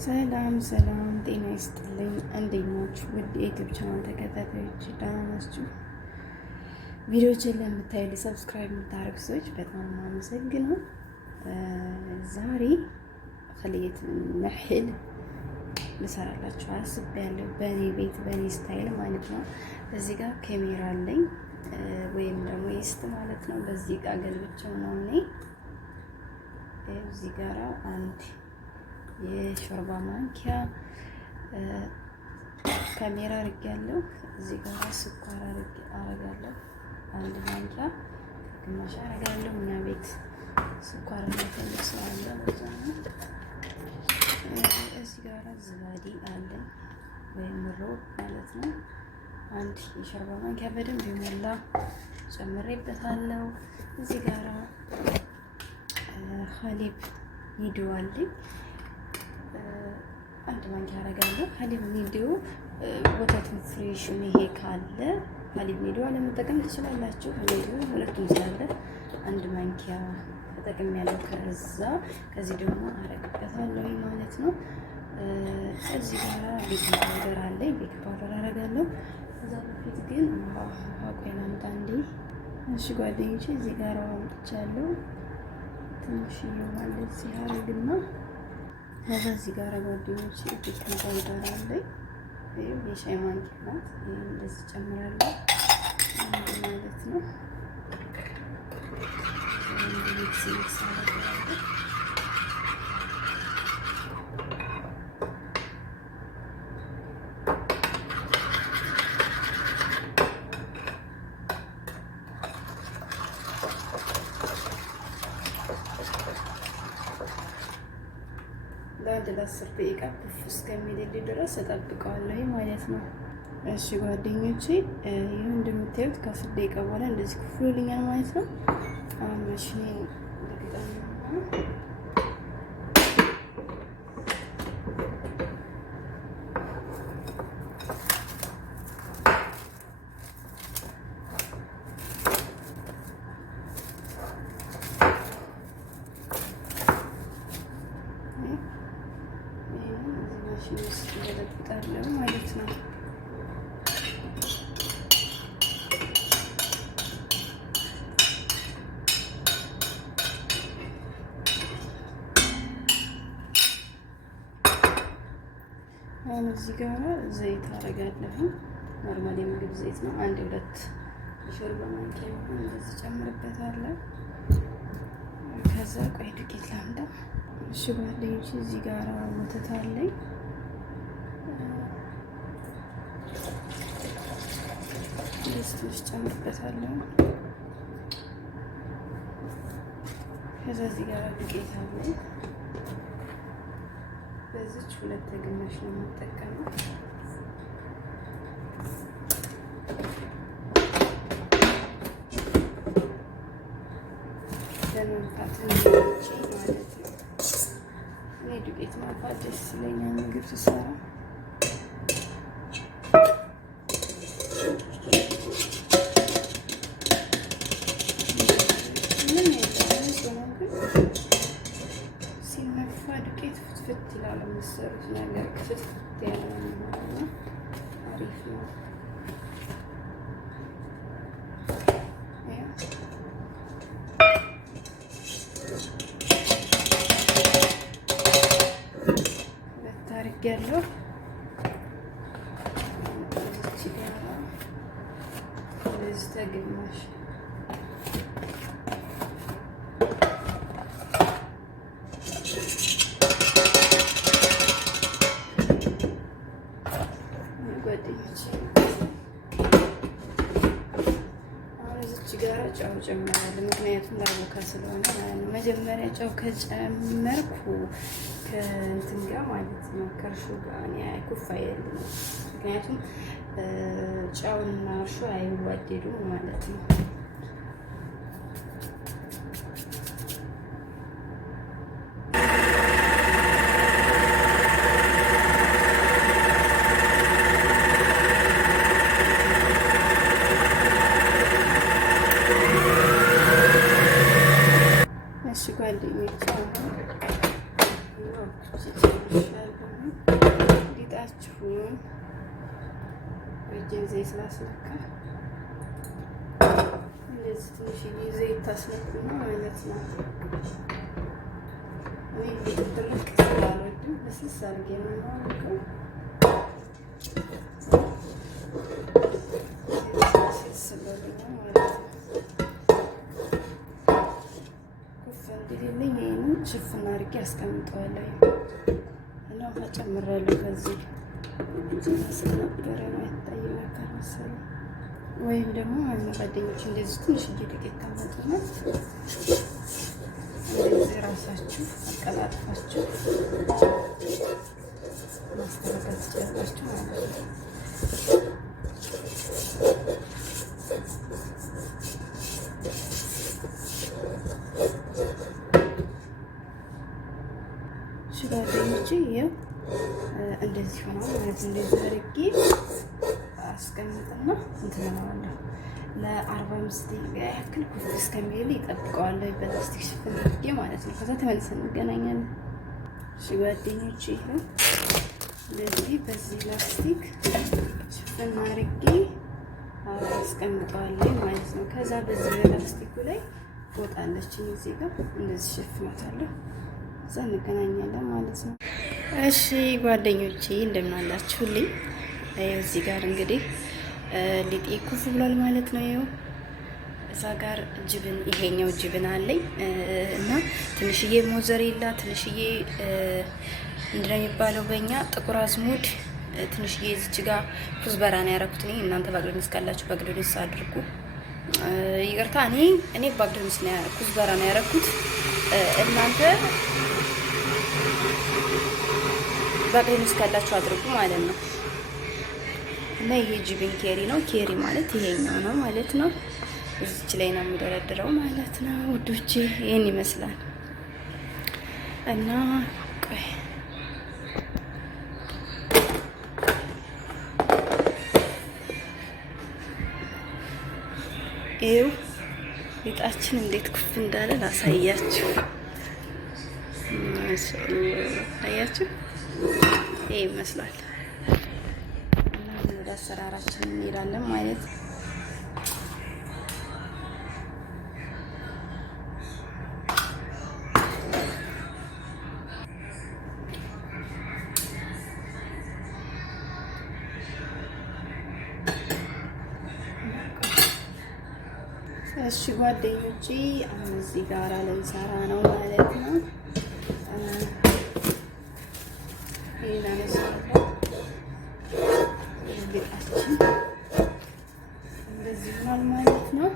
ሰላም ጤና ይስጥልኝ። እንዴት ናችሁ? ውድ የዩቲዩብ ቻናል ተከታታዮች ደህና ናችሁ? ቪዲዮዎችን ለምታዩ ሰብስክራይብ የምታደርጉ ሰዎች በጣም አመሰግናለሁ። ዛሬ خليت نحل ልሰራላችሁ አስቤያለሁ። በእኔ ቤት በእኔ ስታይል ማለት ነው። እዚህ ጋር ካሜራ አለኝ ወይም ደግሞ ይስት ማለት ነው። በዚህ ጋር ገልብጬው ነው እኔ እዚህ ጋር አንድ የሾርባ ማንኪያ ካሜራ አድርጌያለሁ። እዚህ ጋር ስኳር አደርጋለሁ። አንድ ማንኪያ ግማሽ አደርጋለሁ። እኛ ቤት ስኳር ነው አለ ነው። እዚህ ጋር ዝባዲ አለ ወይም ሮብ ማለት ነው። አንድ የሾርባ ማንኪያ በደንብ የሞላ ጨምሬበታለሁ። እዚህ ጋር ሀሊብ ኒዶ አለኝ አንድ ማንኪያ አደርጋለሁ። ሀሊብ ኒዶ ወተት ፍሬሽ ይሄ ካለ ሀሊብ ኒዶ አለመጠቀም ትችላላችሁ። ኒዶ ሁለቱም ስላለ አንድ ማንኪያ ተጠቅሜያለሁ። ከዚህ ደግሞ አረግበታለሁ ማለት ነው። እዚህ ጋር ቤኪንግ ፓውደር አለኝ። ቤኪንግ ፓውደር አደርጋለሁ። ከዛ በፊት ግን ቆይ ላምጣ እንዴ። እሺ ጓደኞቼ እዚህ ጋር አውጥቻለሁ። ትንሽ ማለት እዚህ አደርግና ከዛ እዚህ ጋር ጓደኞቼ ቤኪንግ ፓውደር አለኝ። የሻይ ማንኪያ ናት። እንደዚህ ጨምራለሁ ማለት ነው። ለአንድ ለ10 ደቂቃ ኩፍ እስከሚልልኝ ድረስ እጠብቀዋለሁ ማለት ነው። እሺ ጓደኞቼ ይሄ እንደምታዩት ከ10 ደቂቃ በኋላ እንደዚህ ኩፍ ብሎልኛል ማለት ነው። አሁን ማሽኔን ገለብጣለሁ ማለት ነው። አሁን እዚህ ጋር ዘይት አደርጋለሁ። ኖርማል የምግብ ዘይት ነው። አንድ ሁለት የሾርባ ማንኪያ እንደዚህ ጨምርበታለሁ። ከዛ ቆይ ዱቄት ላምጣ። እሺ ጓደኞቼ እዚህ ጋር ወተት አለኝ። ትንሽ ጨምርበታለሁ። ከዛ እዚህ ጋር ዱቄት አለኝ። በዚች ሁለት ግማሽ ነው የምጠቀመው። ለመንፋት ማለት ነው። እኔ ዱቄት ማፋት ደስ ይለኛል ምግብ ስሰራ። ዱቄት ፍትፍት ይላል። የምትሰሩት ነገር ፍትፍት ያለ ነው። አሪፍ ነው። በታሪክ ያለው እዚህ ተግማሽ ጋራ ጨው ጨምራለሁ። ምክንያቱም ላቦካ ስለሆነ ማለት ነው። መጀመሪያ ጨው ከጨመርኩ ከእንትን ጋር ማለት ነው ከእርሾ ጋር ኩፍ አይደለም። ምክንያቱም ጨውና እርሾ አይዋደዱም ማለት ነው። ጓደኞቼ አልፈልግም እጄን ዘይት ስላስነካ እንደዚህ ትንሽዬ ዘይት ታስነኩና ማለት ነው። እኔ ድርቅ ስላልወድም በስስ አድርጌ ነው የማደርገው። ስስበልኛ ማለት ነው። ኩፍ እንዲልልኝ ይህንን ሽፍና አድርጌ አስቀምጠዋለሁ እና ውሃ ጨምራለሁ። ከዚህ ስለነበረ ነው አይታይ ነበር መሰለኝ። ወይም ደግሞ ጓደኞች እንደዚህ ትንሽዬ ዱቄት ታመጡና እንደዚህ ራሳችሁ አቀላጥፋችሁ ማስተካከል ትችላላችሁ ማለት ነው። ጓደኞቼ ይኸው እንደዚህ ሆኖ ማለት እንደዚህ አድርጌ አስቀምጥና እንትን እለዋለሁ ለ45 ደቂቃ ያክል ኩፍ እስከሚል ይጠብቀዋለሁ በላስቲክ ሽፍን አድርጌ ማለት ነው። ከዛ ተመልሰን እንገናኛለን። እሺ ጓደኞቼ ይኸው እንደዚህ በዚህ ላስቲክ ሽፍን አድርጌ አስቀምጠዋለሁ ማለት ነው። ከዛ በዚህ በላስቲኩ ላይ ትወጣለችኝ እዚህ ጋር እንደዚህ ሽፍናታለሁ። እዛ እንገናኛለን ማለት ነው። እሺ ጓደኞቼ እንደምን አላችሁልኝ? እዚህ ጋር እንግዲህ ሊጤ ኩፍ ብሏል ማለት ነው። ይኸው እዛ ጋር ጅብን ይሄኛው ጅብን አለኝ እና ትንሽዬ ሞዘሬላ ትንሽዬ ምንድነው የሚባለው በእኛ ጥቁር አዝሙድ ትንሽዬ እዚች ጋር ኩዝበራ ነው ያደረኩት። እኔ እናንተ ባግዶኒስ ካላችሁ ባግዶኒስ አድርጉ። ይቅርታ እኔ ባግዶኒስ ነው ኩዝበራ ነው ያደረኩት። እናንተ ባግዶኒስ ካላችሁ አድርጉ ማለት ነው። እና ይሄ ጅብን ኬሪ ነው። ኬሪ ማለት ይሄኛው ነው ማለት ነው። እዚች ላይ ነው የሚደረድረው ማለት ነው ውዶቼ። ይሄን ይመስላል እና ቆይ ይኸው ሊጣችን እንዴት ኩፍ እንዳለ ላሳያችሁ። አያችሁ ይሄ ይመስላል። እና ወደ አሰራራችን እንሄዳለን ማለት ነው። እሺ ጓደኞቼ አሁን እዚህ ጋር ልንሰራ ነው ማለት ነው። ይሄን አነሳለሁ። ሊጣችን እንደዚህ ሆኗል ማለት ነው።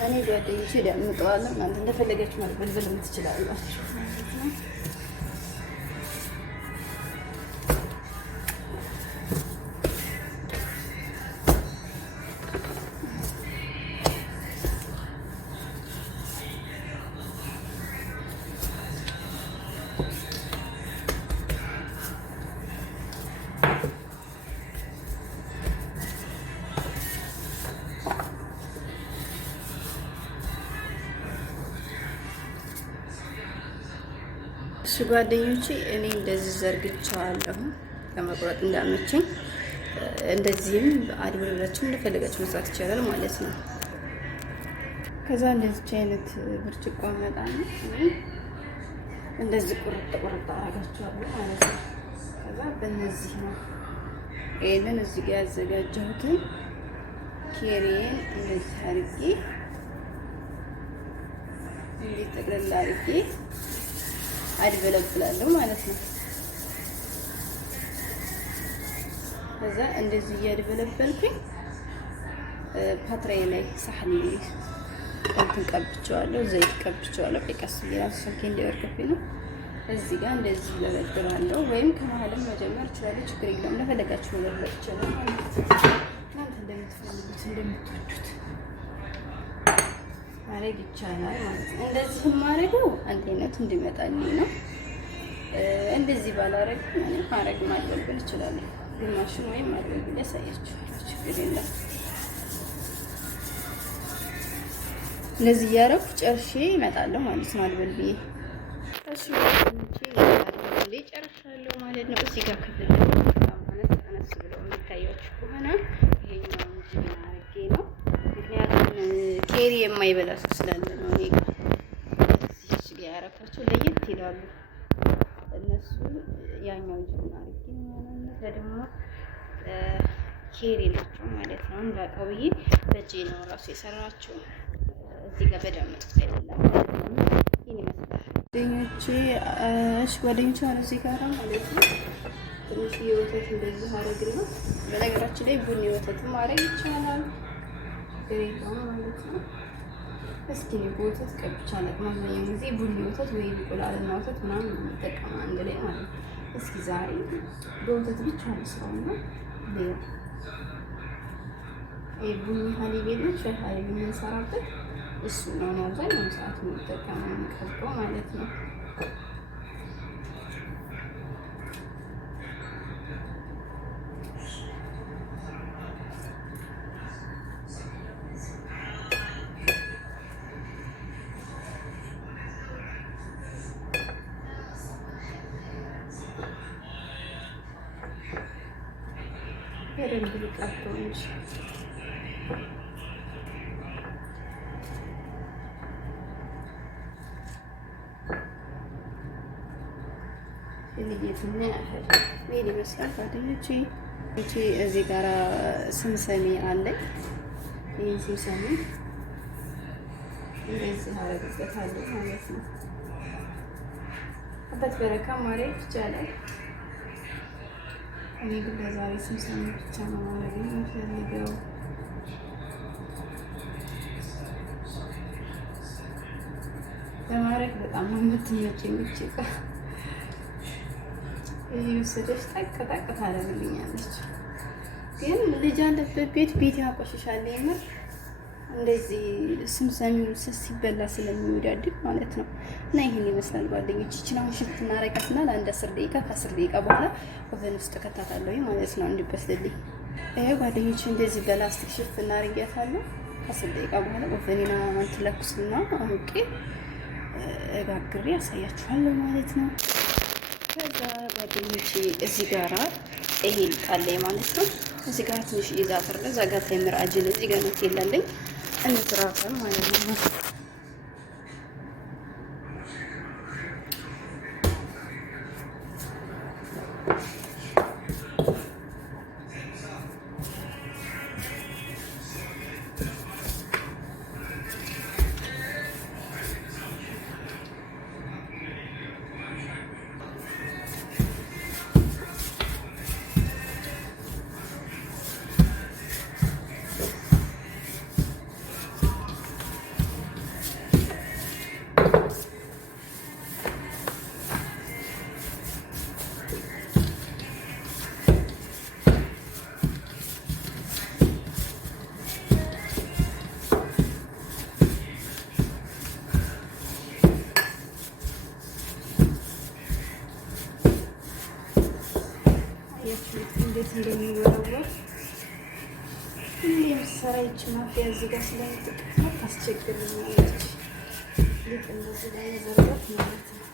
እኔ ጓደኞቼ ደምጠዋለሁ። እናንተ እንደፈለጋችሁ መልበል ትችላላችሁ። እሺ ጓደኞቼ እኔ እንደዚህ ዘርግቻለሁ ለመቁረጥ እንዳመቸኝ። እንደዚህም አድብላችሁ እንደፈለጋችሁ መስራት ይቻላል ማለት ነው። ከዛ እንደዚህ አይነት ብርጭቆ አመጣና እንደዚህ ቁርጥ አደርጋችኋለሁ ማለት ነው። ከዛ በእነዚህ ነው ይሄንን እዚህ ጋር ያዘጋጀሁትን ኬሪን እንደዚህ አድርጌ እንዴት ጠቅለል አድርጌ አድበለብላለሁ ማለት ነው። ከዛ እንደዚህ እያድበለበልኩኝ ፓትራዬ ላይ ሳህኒ እንትን ቀብቼዋለሁ፣ ዘይት ቀብቼዋለሁ። ቀስ እያለ ስልኬ እንዲወርቅብኝ ነው። እዚህ ጋር እንደዚህ ለበድራለሁ፣ ወይም ከመሀልም መጀመር እችላለሁ። ችግር የለውም። ለፈለጋችሁ መለበጥ ይችላል ማለት ነው። እናንተ እንደምትፈልጉት እንደምትወዱት ማድረግ ይቻላል ማለት ነው። እንደዚህ ማድረገው አንድ አይነት እንዲመጣልኝ ነው። እንደዚህ ባላረግ ማድረግ ማድረግል እችላለሁ። ግማሹን ወይም ማድረግ ያሳያችኋለሁ። ችግር የለም። እንደዚህ እያደረኩ ጨርሼ እመጣለሁ ማለት ነው። አልበል ብዬ እሺ ወንጂ ጨርሻለሁ ማለት ነው። እዚህ ጋር ከፍል በጣም አነስ ብለው የሚታያችሁ ከሆነ ይሄኛውን ጅብና አድርጌ ነው። ምክንያቱም ኬሪ የማይበላ ሰው ስላለ ነው። እኔ ጋር እዚህ ጋር ያረኳቸው ለየት ይላሉ እነሱ። ያኛውን ጅብና አድርጌ ነው ደግሞ ኬሪ ናቸው ማለት ነው። እንዳውቀው ብዬ በእጄ ነው ራሱ የሰራቸው። እዚህ ጋር በደምብ አይደለም ይሄን ይመስላል። ጓደኞቼ አሁን እዚህ ጋር ማለት ነው ትንሽ የወተት እንደዚህ አደረግና፣ በነገራችን ላይ ቡኒ ወተት ማድረግ ይቻላል ግሬታው ማለት ነው። እስኪ በወተት ቀብቻ ለማንኛውም ጊዜ ቡኒ ወተት ወይ እንቁላልና ወተት ምናምን እንጠቀማለን አንድ ላይ ማለት ነው። እስኪ ዛሬ በወተት ብቻ ልስራውና ቡኒ ሀሊብ የለም ሻይ ሀሊብ የምንሰራበት እሱ ነው። አብዛኛውን ሰዓት የምንጠቀመው የሚቀባው ማለት ነው። በደንብ ልቀባው እንጂ ልዩነቱን ያህል ምን ይመስላል ጓደኞቼ? እዚህ ጋር ስምሰሚ አለኝ። ይሄ ስምሰሚ እንደዚህ አደርግበታለሁ ማለት ነው። አባት በረካ ማድረግ ይቻላል። እኔ ግን ለዛሬ ስምሰሚ ብቻ ነው ማድረግ የምፈልገው። ለማድረግ በጣም ነው የምትመቸኝ ብቻ እየወሰደች ጠቅ ታደርግልኛለች። ግን ልጅ አለበት ቤት ያቆሽሻል። የምር እንደዚህ ስምሰሚው ሲበላ ስለሚወዳድቅ ማለት ነው። እና ይሄን ይመስላል ጓደኞች። ይችላል ሽፍት እናረጋትና ለአንድ 10 ደቂቃ ከ10 ደቂቃ በኋላ ኦቨን ውስጥ ከታታለሁ ማለት ነው እንዲበስልልኝ። ይሄ ጓደኞች እንደዚህ በላስቲክ ሽፍት እናረጋታለሁ። ከ10 ደቂቃ በኋላ ኦቨኒና አንትለኩስና አውቄ ጋግሬ ያሳያችኋለሁ ማለት ነው። ከዛ ጓደኞቼ እዚህ ጋራ ይሄ ልጣለኝ ማለት ነው። እዚህ ጋር ትንሽ ይዛፈር ነው። እዛ ጋር ተምር አጅል እዚህ ጋር ነው ይላልኝ እንስራፈን ማለት ነው። እንዴት እንደሚወረወር ሁሌም ሰራ ይች ማፊያ እዚህ ጋር ስለምትቀመጥ ታስቸግረኛለች። ልክ እንደዚህ ላይ ዘርጋት ማለት ነው።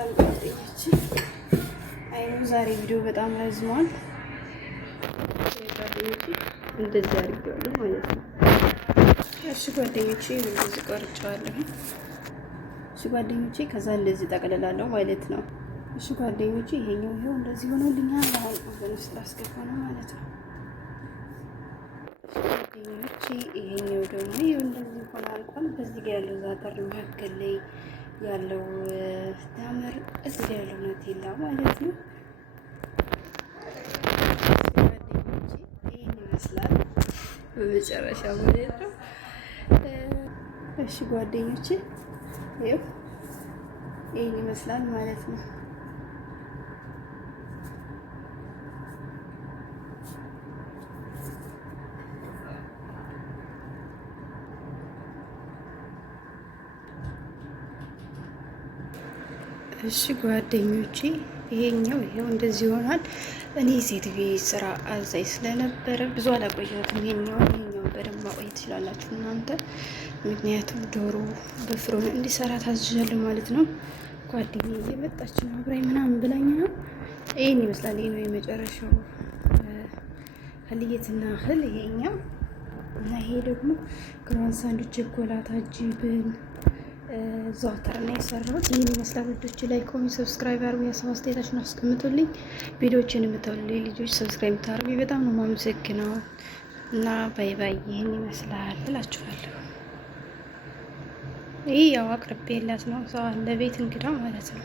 ይመስላል ጓደኞቼ። አይኑ ዛሬ ቪዲዮ በጣም ረዝሟል ጓደኞቼ። እንደዚህ አድርጌዋለሁ ማለት ነው። እሺ ጓደኞቼ እንደዚህ ቆርጬዋለሁ። እሺ ጓደኞቼ ከዛ እንደዚህ ጠቅልላለሁ ማለት ነው። እሺ ጓደኞቼ ይሄኛው ይሄው እንደዚህ ሆኖልኛል። አሁን ኦቨን ውስጥ ላስገባ ነው ማለት ነው። ጓደኞቼ ይሄኛው ደግሞ ይሄው እንደዚህ ሆኖ አልቋል። በዚህ ጋር ያለው ዛተር መካከል ላይ ያለው ታምር እዚህ ጋር ያለው ነቴላ ማለት ነው። ይሄን ይመስላል በመጨረሻ ማለት ነው። እሺ ጓደኞቼ ይሄው ይሄን ይመስላል ማለት ነው። እሺ ጓደኞቼ ይሄኛው ይሄው እንደዚህ ይሆናል። እኔ ሴትዮ ስራ አዛኝ ስለነበረ ብዙ አላቆየሁትም። ይሄኛው በደንብ ማቆየት ትችላላችሁ እናንተ፣ ምክንያቱም ዶሮ በፍሮን እንዲሰራ ታዝዣለሁ ማለት ነው። ጓደኛዬ እየመጣች ነው አብራኝ ምናምን ብላኝ ነው። ይሄን ይመስላል። ይሄ ነው የመጨረሻው ህልየትና ህል ይሄኛው እና ይሄ ደግሞ ክሮዋን ሳንዱች፣ ቸኮላታ፣ ጅብን ዛተር ነው የሰራሁት። ይህን ይመስላል ውዶች። ላይክ፣ ኮሜንት፣ ሰብስክራይብ አድርጉ። ሀሳብ አስተያየታችሁን አስቀምጡልኝ። ቪዲዮዎችን የምታዩልኝ ልጆች ሰብስክራይብ የምታደርጉ በጣም ነው የማመሰግነው እና ባይ ባይ። ይህን ይመስላል እላችኋለሁ። ይህ ያው አቅርቤላት ነው ለቤት እንግዳ ማለት ነው።